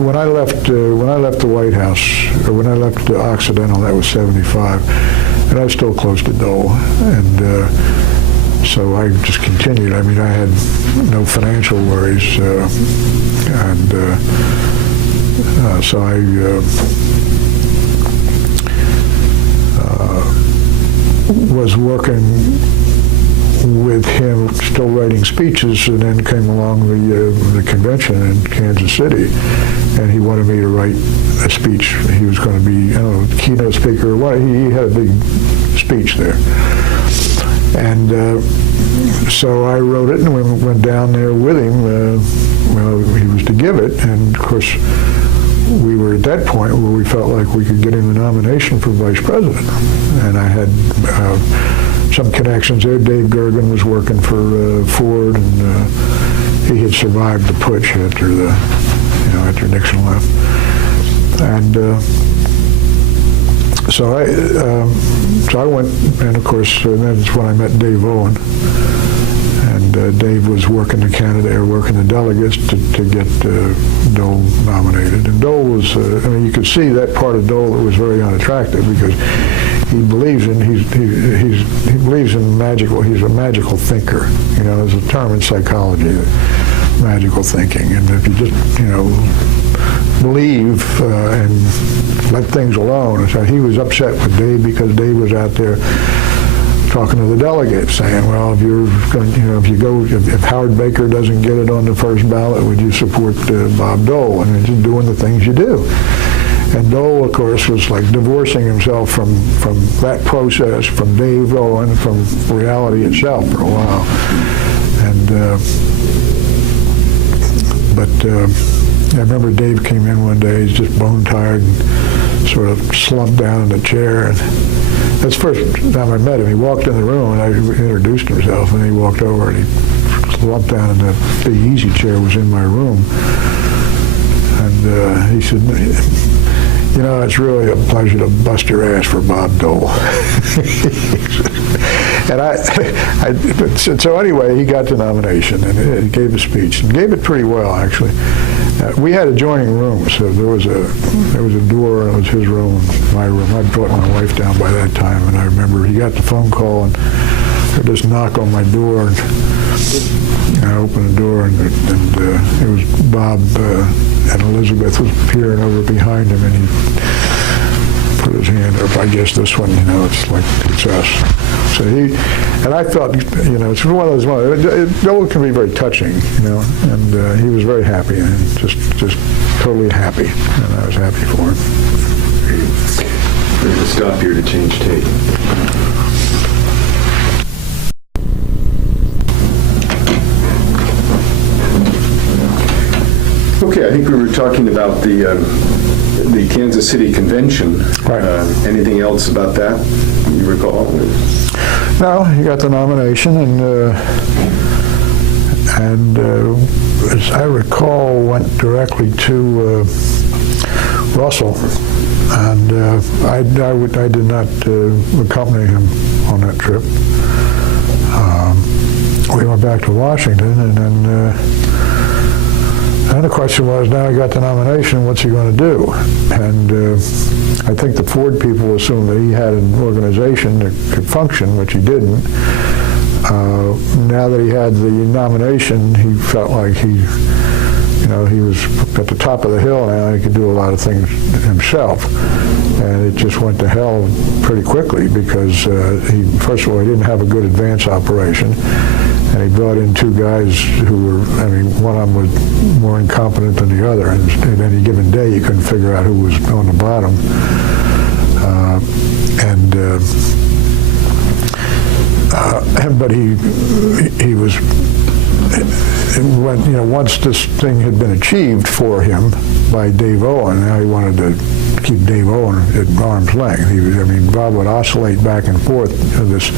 when I left the White House, or when I left Occidental, that was '75, and I was still close to Dole, and so I just continued. I mean, I had no financial worries, and so I was working with him, still writing speeches, and then came along the convention in Kansas City, and he wanted me to write a speech. He was going to be, keynote speaker. He had a big speech there, and so I wrote it, and we went down there with him. He was to give it, and of course, we were at that point where we felt like we could get him a nomination for vice president, and I had some connections there. Dave Gergen was working for Ford, and he had survived the putsch after Nixon left. And so I went, and of course, that's when I met Dave Owen. And Dave was working the candidate, or working the delegates to get Dole nominated. And Dole was, you could see that part of Dole that was very unattractive, because he believes in he believes in magical. He's a magical thinker. There's a term in psychology, magical thinking. And if you just believe and let things alone. So he was upset with Dave because Dave was out there talking to the delegates, saying, "Well, if Howard Baker doesn't get it on the first ballot, would you support Bob Dole?" And just doing the things you do. And Dole, of course, was like divorcing himself from that process, from Dave Owen, from reality itself for a while. And I remember Dave came in one day. He's just bone tired and sort of slumped down in the chair. And that's the first time I met him. He walked in the room, and I introduced himself, and he walked over, and he slumped down in the big easy chair was in my room. And he said, "It's really a pleasure to bust your ass for Bob Dole." And so anyway, he got the nomination, and he gave a speech, and gave it pretty well, actually. We had adjoining rooms, so there was a door, and it was his room, my room. I brought my wife down by that time, and I remember he got the phone call, and heard this knock on my door, and I opened the door, and it was Bob, and Elizabeth was peering over behind him, and he put his hand up. "I guess this one, it's like, it's us." So and I thought, it's one of those moments. Noel can be very touching, and he was very happy, and just totally happy, and I was happy for him. We're going to stop here to change tape. Okay, I think we were talking about the Kansas City Convention. Right. Anything else about that you recall? No, he got the nomination, and as I recall, went directly to Russell, and I did not accompany him on that trip. We went back to Washington, and then the question was, now he got the nomination, what's he going to do? And I think the Ford people assumed that he had an organization that could function, which he didn't. Now that he had the nomination, he felt like he was at the top of the hill now. He could do a lot of things himself. And it just went to hell pretty quickly because, first of all, he didn't have a good advance operation. And he brought in two guys who were, one of them was more incompetent than the other. And at any given day, you couldn't figure out who was on the bottom. But he was, once this thing had been achieved for him by Dave Owen, now he wanted to keep Dave Owen at arm's length. Bob would oscillate back and forth this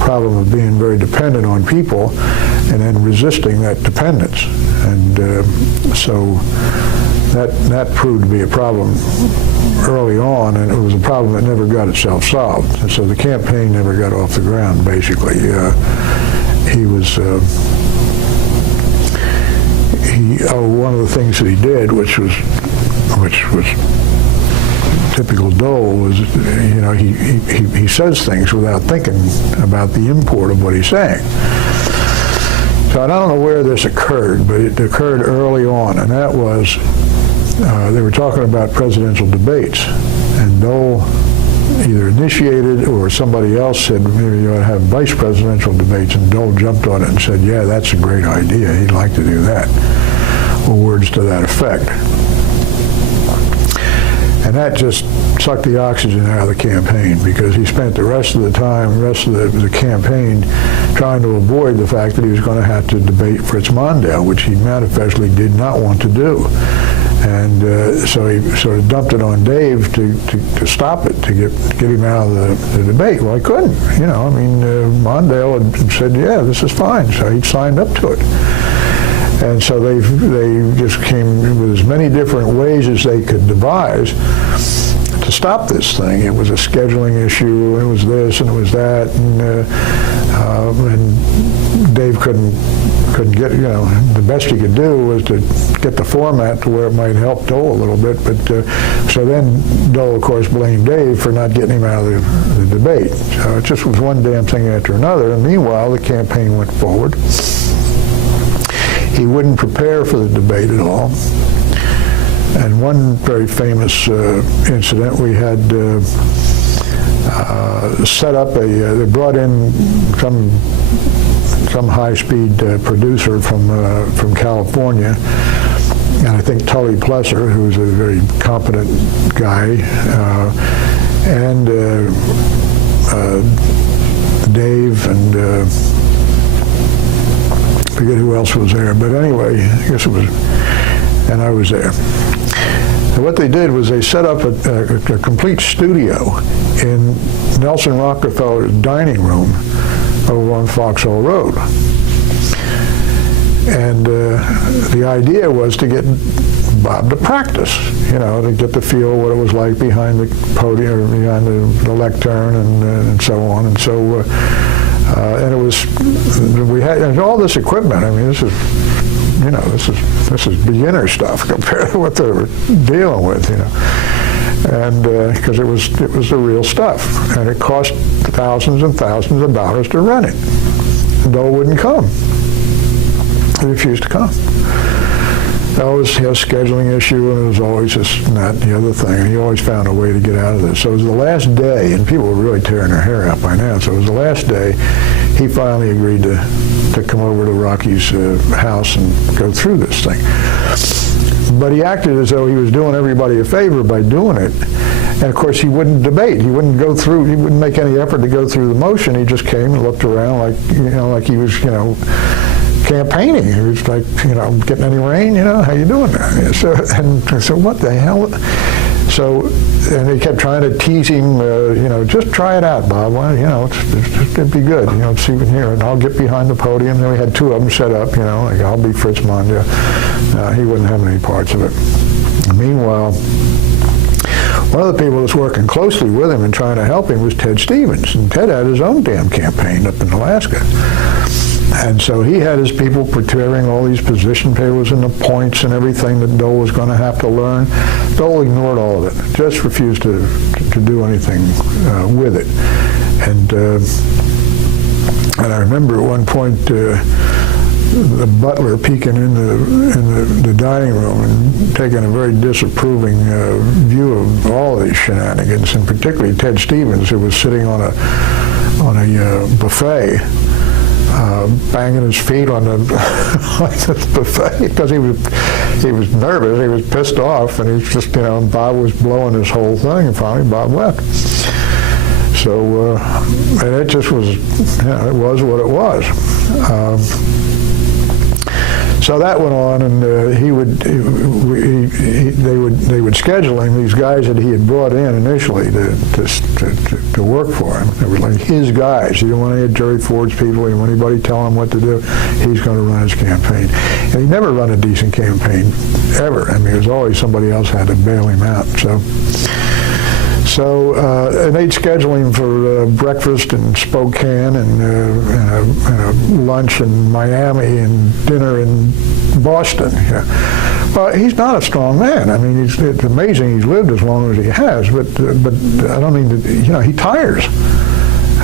problem of being very dependent on people and then resisting that dependence. And so that proved to be a problem early on, and it was a problem that never got itself solved. And so the campaign never got off the ground, basically. He was one of the things that he did, which was typical Dole, was he says things without thinking about the import of what he's saying. So I don't know where this occurred, but it occurred early on, and that was they were talking about presidential debates, and Dole either initiated or somebody else said maybe you ought to have vice presidential debates, and Dole jumped on it and said, yeah, that's a great idea. He'd like to do that, or words to that effect. And that just sucked the oxygen out of the campaign, because he spent the rest of the time, the rest of the campaign, trying to avoid the fact that he was going to have to debate Fritz Mondale, which he manifestly did not want to do. And so he sort of dumped it on Dave to stop it, to get him out of the debate. Well, he couldn't. Mondale had said, yeah, this is fine. So he signed up to it. And so they just came with as many different ways as they could devise to stop this thing. It was a scheduling issue, it was this, and it was that, and Dave couldn't get, the best he could do was to get the format to where it might help Dole a little bit. But so then Dole, of course, blamed Dave for not getting him out of the debate. So it just was one damn thing after another. And meanwhile, the campaign went forward. He wouldn't prepare for the debate at all. And one very famous incident, we had set up they brought in some high-speed producer from California, and I think Tully Plesser, who's a very competent guy, and Dave and I forget who else was there, but anyway, I guess it was, and I was there. And what they did was they set up a complete studio in Nelson Rockefeller's dining room over on Foxhole Road. And the idea was to get Bob to practice, to get to feel what it was like behind the podium, or behind the lectern, and so on. And so, and it was, we had all this equipment. I mean, this is beginner stuff compared to what they were dealing with, and because it was the real stuff, and it cost thousands and thousands of dollars to rent it. And Dole wouldn't come. He refused to come. Always had a scheduling issue, and it was always this and that and the other thing, and he always found a way to get out of this. So it was the last day, and people were really tearing their hair out by now, so it was the last day he finally agreed to come over to Rocky's house and go through this thing. But he acted as though he was doing everybody a favor by doing it, and of course he wouldn't debate. He wouldn't go through, he wouldn't make any effort to go through the motion. He just came and looked around like he was, campaigning. He was like, getting any rain, how you doing? So what the hell? So, and they kept trying to tease him, just try it out, Bob. Well, it'd be good, see what here, and I'll get behind the podium. Then we had two of them set up, like I'll be Fritz Mondale. He wouldn't have any parts of it. And meanwhile, one of the people that's working closely with him and trying to help him was Ted Stevens, and Ted had his own damn campaign up in Alaska. And so he had his people preparing all these position papers and the points and everything that Dole was going to have to learn. Dole ignored all of it, just refused to do anything with it. And I remember at one point the butler peeking in the dining room and taking a very disapproving view of all of these shenanigans, and particularly Ted Stevens, who was sitting on a buffet. Banging his feet on the buffet because he was nervous, he was pissed off, and he's just, Bob was blowing this whole thing, and finally Bob left. So, and it just was, it was what it was. So that went on, and they would schedule him, these guys that he had brought in initially to work for him. They were like his guys. He didn't want any of Jerry Ford's people. He didn't want anybody telling him what to do. He's going to run his campaign. And he never run a decent campaign, ever. I mean, it was always somebody else had to bail him out. And they'd schedule him for breakfast in Spokane and a lunch in Miami and dinner in Boston. Yeah. Well, he's not a strong man. I mean, it's amazing he's lived as long as he has, but I don't mean that, he tires.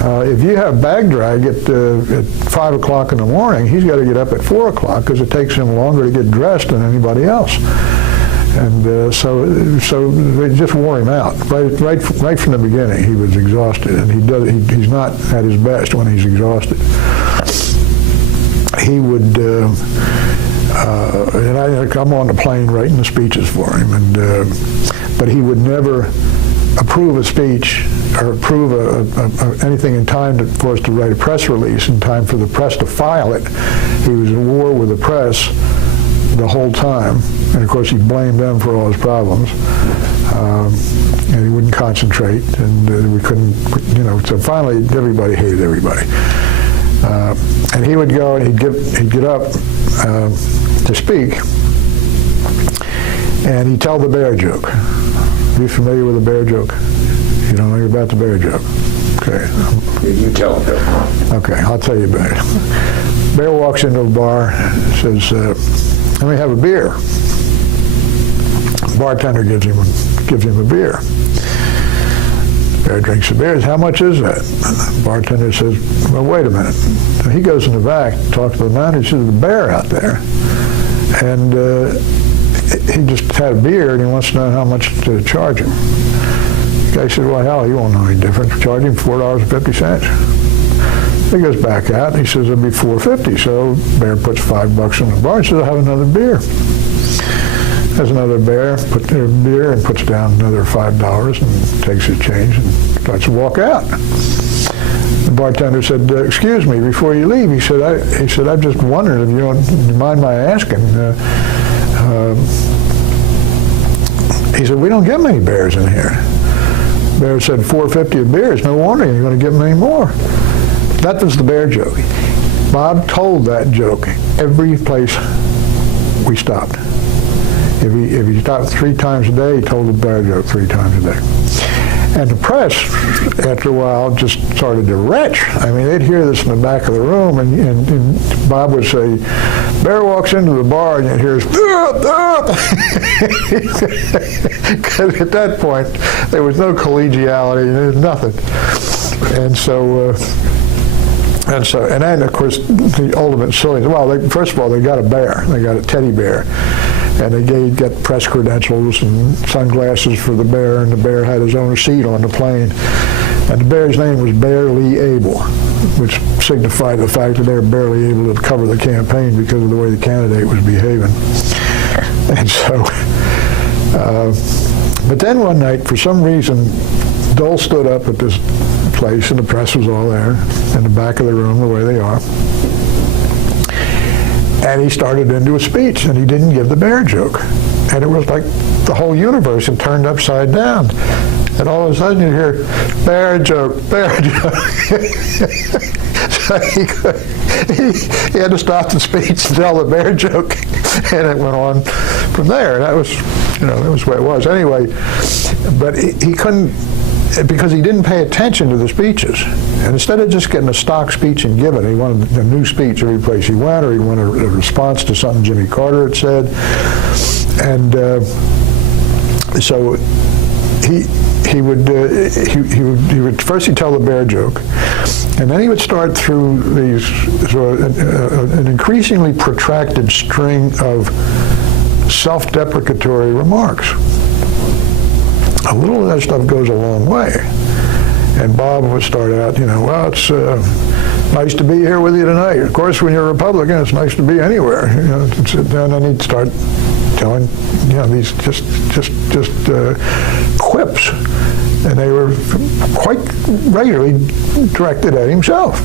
If you have bag drag at 5 o'clock in the morning, he's got to get up at 4 o'clock because it takes him longer to get dressed than anybody else. And so they just wore him out right from the beginning. He was exhausted, and he's not at his best when he's exhausted. He would, and I'm on the plane writing the speeches for him, but he would never approve a speech or approve anything in time for us to write a press release in time for the press to file it. He was at war with the press the whole time, and of course he blamed them for all his problems, and he wouldn't concentrate, and we couldn't, so finally everybody hated everybody. And he would go and he'd get up to speak, and he'd tell the bear joke. Are you familiar with the bear joke? You don't know anything about the bear joke? Okay. You tell him, Bill. Okay, I'll tell you about it. Bear walks into a bar, says, let me have a beer. Bartender gives him a beer. Bear drinks the beer. How much is that? Bartender says, well, wait a minute. So he goes in the back, talks to the manager, says, there's a bear out there. And he just had a beer, and he wants to know how much to charge him. The guy said, well, hell, you won't know any difference. Charge him $4.50. He goes back out, and he says, it'll be $4.50. So Bear puts $5 in the bar and says, I'll have another beer. Has another beer, puts their beer and puts down another $5 and takes his change and starts to walk out. The bartender said, excuse me, before you leave, he said, I'm just wondering if you mind my asking. He said, we don't get many bears in here. Bear said, $4.50 a beer. It's no wonder you're going to give them any more. That was the bear joke. Bob told that joke every place we stopped. If he stopped 3 times a day, he told the bear joke 3 times a day. And the press, after a while, just started to retch. I mean, they'd hear this in the back of the room, and Bob would say, Bear walks into the bar, and you'd hear us, because at that point, there was no collegiality, there was nothing. And then, of course, the ultimate silliness. Well, first of all, they got a bear. They got a teddy bear. And they got press credentials and sunglasses for the bear, and the bear had his own seat on the plane. And the bear's name was Barely Able, which signified the fact that they were barely able to cover the campaign because of the way the candidate was behaving. And so, but then one night, for some reason, Dole stood up at this place, and the press was all there in the back of the room, the way they are. And he started into a speech, and he didn't give the bear joke. And it was like the whole universe had turned upside down. And all of a sudden you hear, bear joke, bear joke. So he had to stop the speech and tell the bear joke, and it went on from there. And that was, that was the way it was. Anyway, but he couldn't, because he didn't pay attention to the speeches. And instead of just getting a stock speech and give it, he wanted a new speech every place he went, or he wanted a response to something Jimmy Carter had said. And so he would first he'd tell the bear joke, and then he would start through these an increasingly protracted string of self-deprecatory remarks. A little of that stuff goes a long way. And Bob would start out, well, it's nice to be here with you tonight. Of course, when you're a Republican, it's nice to be anywhere. And then he'd start telling, these just quips, and they were quite regularly directed at himself.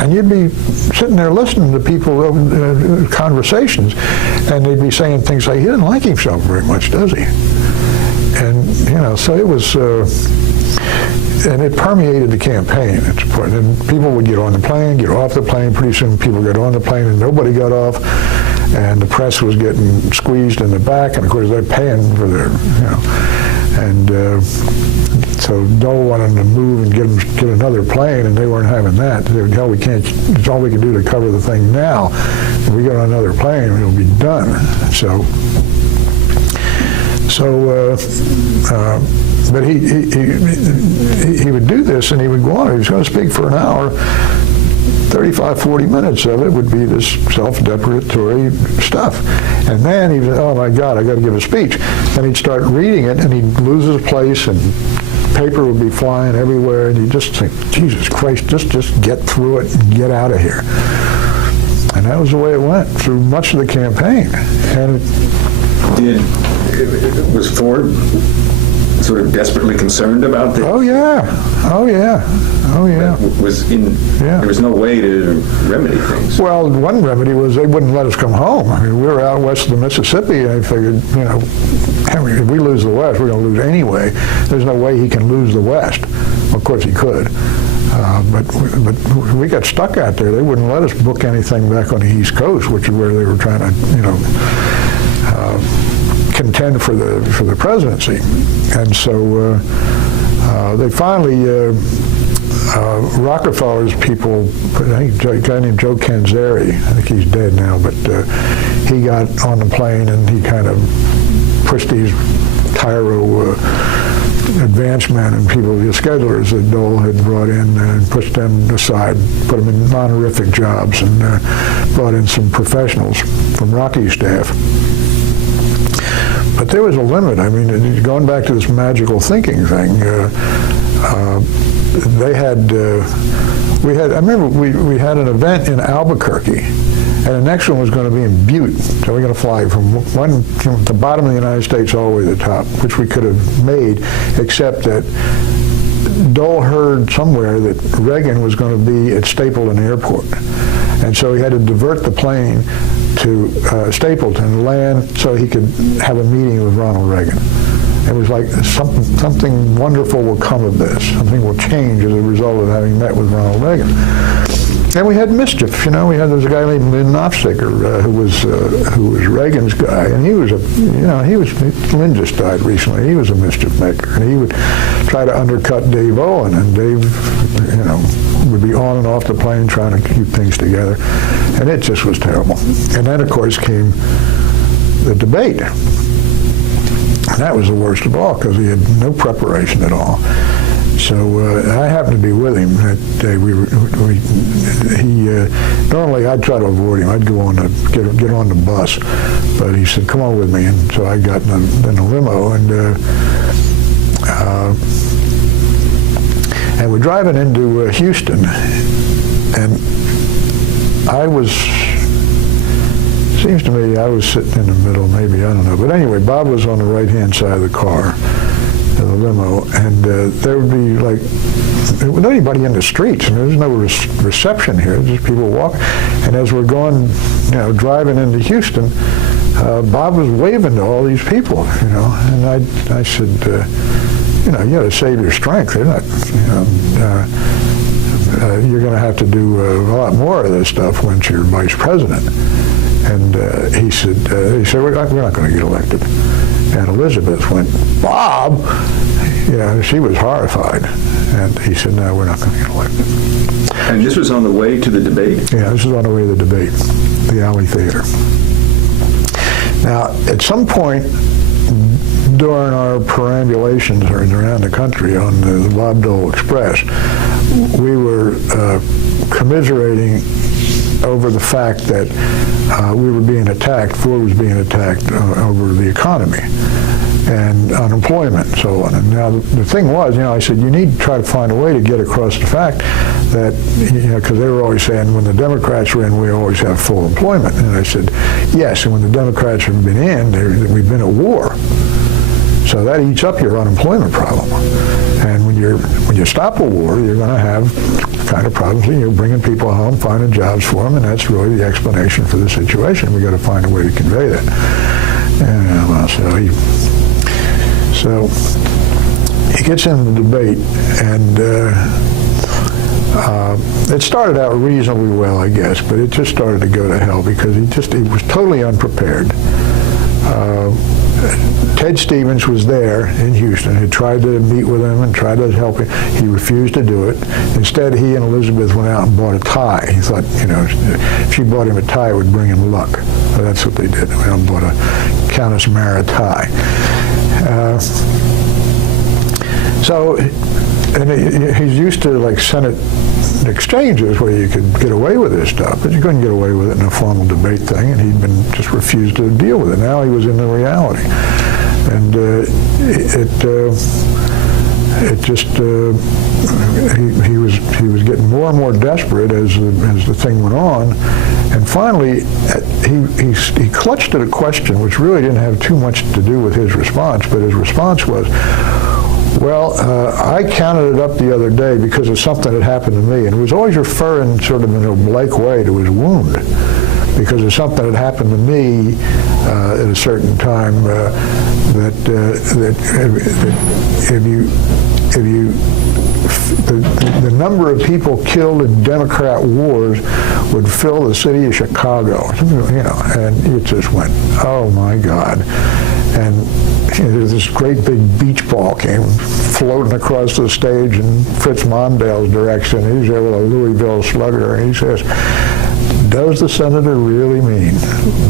And you'd be sitting there listening to people, conversations, and they'd be saying things like, he doesn't like himself very much, does he? And, so it was, and it permeated the campaign. And people would get on the plane, get off the plane. Pretty soon people got on the plane and nobody got off. And the press was getting squeezed in the back. And of course they're paying for their, And so Dole wanted them to move and get another plane, and they weren't having that. They said, hell, we can't, it's all we can do to cover the thing now. If we get on another plane, it'll be done. But he would do this, and he would go on. He was going to speak for an hour. 35, 40 minutes of it would be this self-deprecatory stuff. And then he would, oh my God, I got to give a speech. Then he'd start reading it, and he'd lose his place, and paper would be flying everywhere, and you just think, Jesus Christ, just get through it and get out of here. And that was the way it went through much of the campaign. And was Ford sort of desperately concerned about this? Oh yeah. There was no way to remedy things. Well, one remedy was they wouldn't let us come home. I mean, we were out west of the Mississippi, and they figured, if we lose the West, we're going to lose anyway. There's no way he can lose the West. Of course he could. But we got stuck out there. They wouldn't let us book anything back on the East Coast, which is where they were trying to, contend for the presidency. And so they finally, Rockefeller's people, I think a guy named Joe Canzeri, I think he's dead now, but he got on the plane and he kind of pushed these tyro advance men and people, the schedulers that Dole had brought in, and pushed them aside, put them in honorific jobs, and brought in some professionals from Rocky's staff. But there was a limit. I mean, going back to this magical thinking thing, I remember we had an event in Albuquerque, and the next one was going to be in Butte. So we're going to fly from the bottom of the United States all the way to the top, which we could have made, except that Dole heard somewhere that Reagan was going to be at Stapleton Airport. And so he had to divert the plane to Stapleton, land, so he could have a meeting with Ronald Reagan. It was like something wonderful will come of this. Something will change as a result of having met with Ronald Reagan. And we had mischief, there was a guy named Lynn Nofziger, who was Reagan's guy, and Lynn just died recently. He was a mischief maker, and he would try to undercut Dave Owen, and Dave, would be on and off the plane trying to keep things together, and it just was terrible. And then, of course, came the debate, and that was the worst of all because he had no preparation at all. So I happened to be with him that day. Normally I'd try to avoid him. I'd go on to get on the bus, but he said, "Come on with me." And so I got in a limo, and we're driving into Houston, and seems to me I was sitting in the middle, maybe, I don't know. But anyway, Bob was on the right-hand side of the car, in the limo, and there would be there wasn't anybody in the streets, and there was no reception here, just people walking. And as we're going, driving into Houston, Bob was waving to all these people, and I said, you got to save your strength. They're not, you're going to have to do a lot more of this stuff once you're vice president. And he said, we're not going to get elected. And Elizabeth went, Bob! She was horrified. And he said, no, we're not going to get elected. And this was on the way to the debate? Yeah, this was on the way to the debate, the Alley Theater. Now, at some point during our perambulations around the country on the Bob Dole Express, we were commiserating over the fact that we were being attacked, Ford was being attacked over the economy and unemployment and so on. And now the thing was, I said, you need to try to find a way to get across the fact that, because they were always saying when the Democrats were in, we always have full employment. And I said, yes, and when the Democrats have been in, we've been at war. So that eats up your unemployment problem. And when you stop a war, you're going to have kind of problems. You're bringing people home, finding jobs for them, and that's really the explanation for the situation. We've got to find a way to convey that. And so he gets into the debate, and it started out reasonably well, I guess, but it just started to go to hell because he was totally unprepared. Ted Stevens was there in Houston. He tried to meet with him and tried to help him. He refused to do it. Instead, he and Elizabeth went out and bought a tie. He thought, if she bought him a tie, it would bring him luck. So that's what they did. They went out and bought a Countess Mara tie. And he's used to like Senate exchanges where you could get away with this stuff, but you couldn't get away with it in a formal debate thing, and he'd been just refused to deal with it. Now he was in the reality, and he was getting more and more desperate as the thing went on, and finally he clutched at a question which really didn't have too much to do with his response, but his response was, well, I counted it up the other day because of something that happened to me, and it was always referring sort of in an oblique way to his wound, because of something that happened to me at a certain time that the number of people killed in Democrat wars would fill the city of Chicago, and it just went, oh my God. And this great big beach ball came floating across the stage in Fritz Mondale's direction. He's there with a Louisville Slugger, and he says, does the senator really mean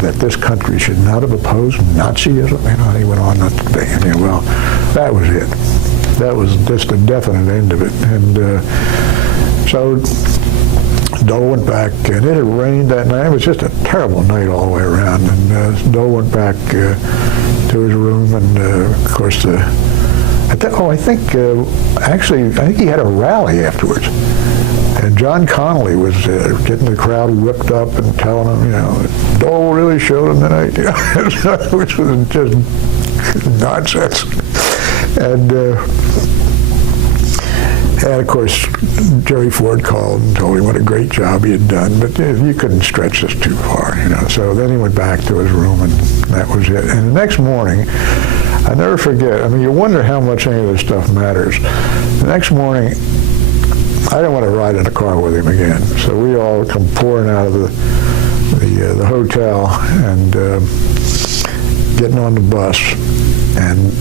that this country should not have opposed Nazism? He went on not to be. Well, that was it. That was just a definite end of it. And so Dole went back, and it had rained that night. It was just a terrible night all the way around. And Dole went back to his room, and of course, I think he had a rally afterwards. And John Connolly was getting the crowd whipped up and telling him, Dole really showed him tonight, which was just nonsense. And of course, Jerry Ford called and told him what a great job he had done, but you couldn't stretch this too far, So then he went back to his room, and that was it. And the next morning, I never forget, you wonder how much any of this stuff matters. The next morning, I didn't want to ride in a car with him again, so we all come pouring out of the hotel and getting on the bus, and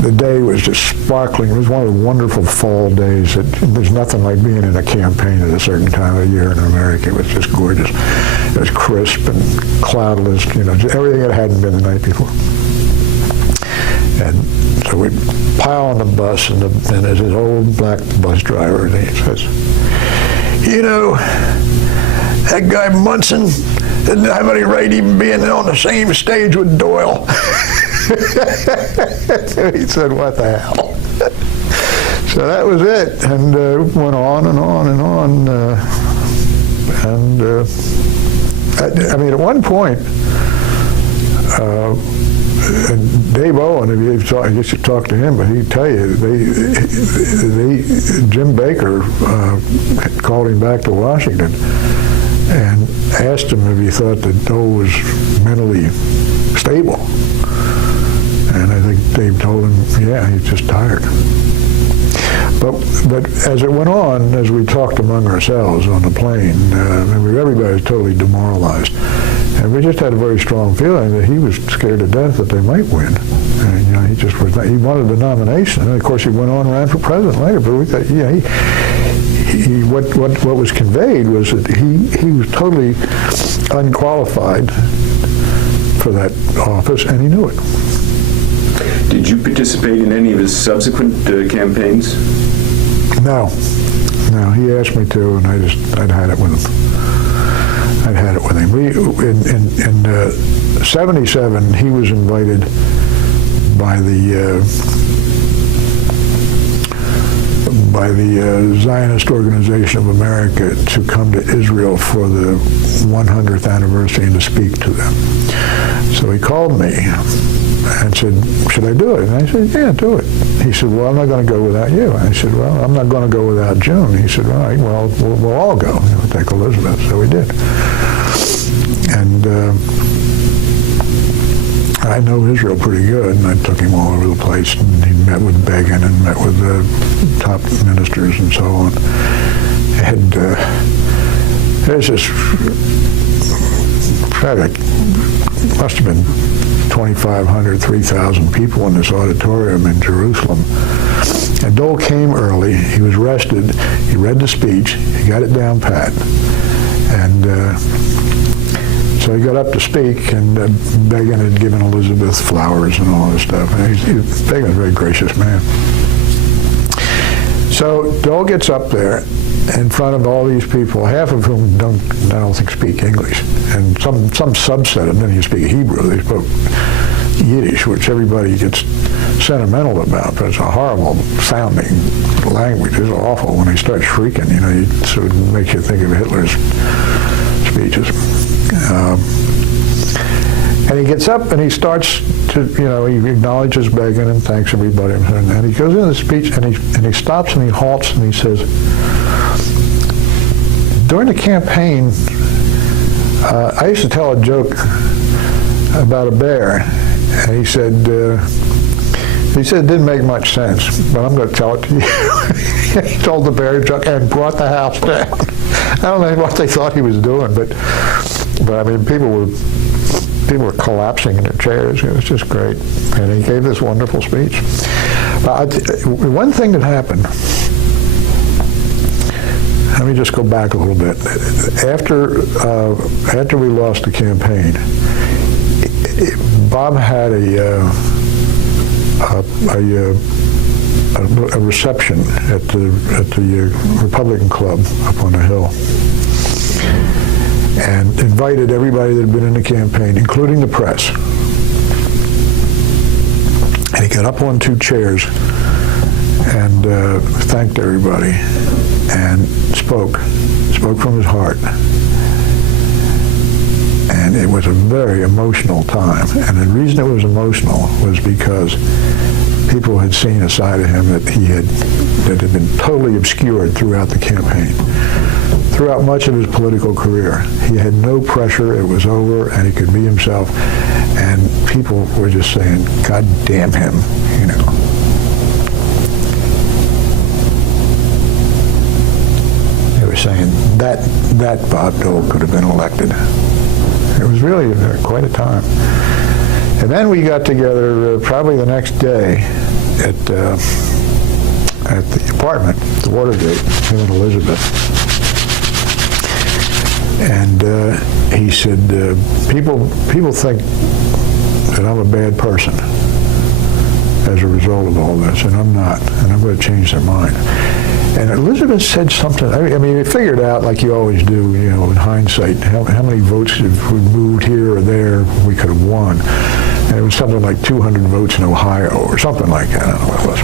the day was just sparkling. It was one of the wonderful fall days. There's nothing like being in a campaign at a certain time of year in America. It was just gorgeous. It was crisp and cloudless, just everything that hadn't been the night before. And so we pile on the bus, and there's this old black bus driver, and he says, that guy Munson didn't have any right even being on the same stage with Doyle. He said, what the hell? So that was it, and it went on and on and on. At one point, Dave Owen, I guess you talked to him, but he'd tell you, Jim Baker called him back to Washington and asked him if he thought that Dole was mentally stable. And I think Dave told him, yeah, he's just tired. But as it went on, as we talked among ourselves on the plane, everybody was totally demoralized. And we just had a very strong feeling that he was scared to death that they might win. And, he just was. He wanted the nomination, and of course he went on and ran for president later. But we thought, what was conveyed was that he was totally unqualified for that office, and he knew it. Did you participate in any of his subsequent campaigns? No, he asked me to, and I'd had it with him. In 77, he was invited by the Zionist Organization of America to come to Israel for the 100th anniversary and to speak to them. So he called me and said, should I do it? And I said, yeah, do it. He said, well, I'm not going to go without you. I said, well, I'm not going to go without June. He said, all right, well, we'll all go. We'll take Elizabeth. So we did. And I know Israel pretty good, and I took him all over the place, and he met with Begin and met with the top ministers and so on. And there's this must have been 2,500, 3,000 people in this auditorium in Jerusalem. And Dole came early. He was rested. He read the speech. He got it down pat. And so he got up to speak, and Begin had given Elizabeth flowers and all this stuff. And Begin was a very gracious man. So Dole gets up there in front of all these people, half of whom I don't think speak English, and some subset of them didn't even speak Hebrew. They spoke Yiddish, which everybody gets sentimental about, but it's a horrible sounding language. It's awful when they start shrieking. So it makes you think of Hitler's speeches. And he gets up and he starts to, he acknowledges Begin and thanks everybody. And he goes into the speech and he stops and he halts and he says, during the campaign, I used to tell a joke about a bear. And he said it didn't make much sense, but I'm going to tell it to you. He told the bear joke and brought the house down. I don't know what they thought he was doing, but I mean, people were collapsing in their chairs. It was just great. And he gave this wonderful speech. One thing that happened, let me just go back a little bit. After we lost the campaign, Bob had a reception at the Republican Club up on the hill, and invited everybody that had been in the campaign, including the press. And he got up on two chairs and thanked everybody and spoke from his heart. And it was a very emotional time. And the reason it was emotional was because people had seen a side of him that had been totally obscured throughout the campaign. Throughout much of his political career, he had no pressure. It was over, and he could be himself. And people were just saying, "God damn him," They were saying that Bob Dole could have been elected. It was really quite a time. And then we got together probably the next day at the apartment, the Watergate, him and Elizabeth. And he said, people think that I'm a bad person as a result of all this, and I'm not, and I'm going to change their mind. And Elizabeth said something, I mean, we figured out, like you always do, in hindsight, how many votes if we moved here or there we could have won. And it was something like 200 votes in Ohio or something like that. I don't know what it was.